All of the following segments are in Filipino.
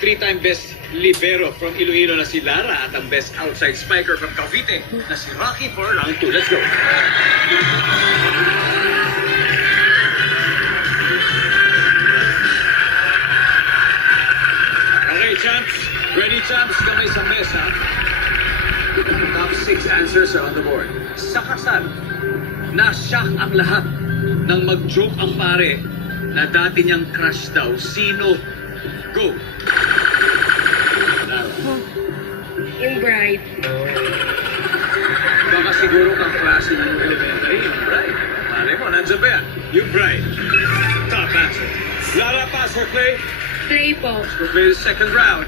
three-time best libero from Iloilo na si Lara at ang best outside spiker from Cavite na si Rocky for round 2. Let's go! Okay, champs. Ready, champs? Kamay sa mesa. Top 6 answers are on the board. Sa kasal, na-shock ang lahat nang mag-joke ang pare na dati niyang crush daw. Sino? Go! Lara. Yung bride. Baka siguro kang klase ng elementary, yung bride. Pare mo, nandiyan ba yan? Yung bride. Top answer. Lara, pass or play? Play po. We'll play the second round.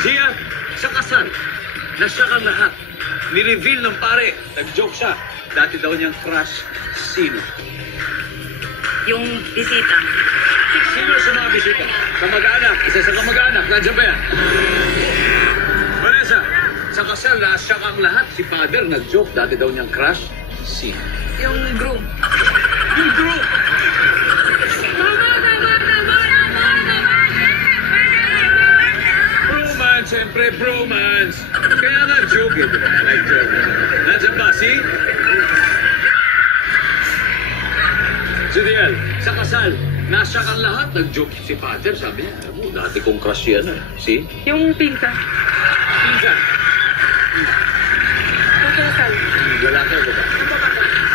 Gia, sa kasal, na-shock ang lahat. Ni-reveal ng pare, nag-joke siya. Dati daw niyang crush, sino? Yung bisita. Sino sa mga bisita? Kamag-anak, isa sa kamag-anak, nandiyan ba yan? Vanessa, sa kasal, na-shock ang lahat. Si father, nag-joke, dati daw niyang crush, sino? Yung groom. Yung group! Bromance, siyempre, bromance. Kaya nga joke eh, di ba? Like joke. Nandiyan ba, si? Si Diel, sa kasal, nasyak ang lahat. Nag-joke si father, sabi niya, alam mo, dati kong crush si ano, si? Yung pinsa. Pinsan. Yung kasal. Lalaki o babae?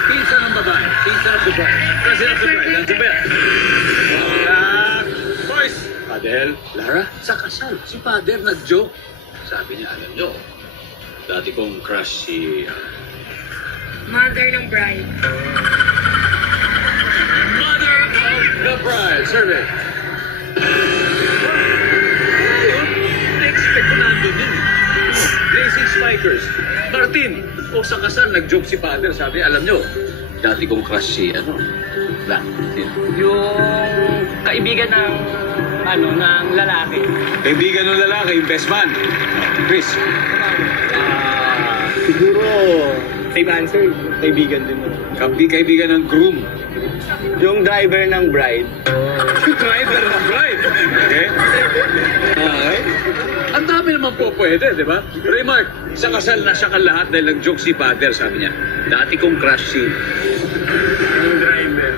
Pinsan ng babae. Pinsan ng babae. President of the bride. Nandiyan ba yan? Boys! Padel, Lara, sa kasal, si father nag-joke. Sabi niya, alam niyo, dati kong crush si... Mother ng bride. Mother of the bride. Survey. Na-expect ko nandun yun. Blazing Spikers. Martin, o sa kasal, nag-joke si father. Sabi, alam nyo, dati kong crush si, ano, lang. Yung kaibigan ng ng lalaki. Kaibigan ng lalaki, yung best man. Chris. Siguro same answer, kaibigan din mo. Kaibigan ng groom. Yung driver ng bride. Yung driver ng bride. Okay? Okay. Ang dami naman po pwede, di ba? Remark, sa kasal na siya lahat dahil nag-joke si father, sabi niya. Dati kong crush si... Yung driver.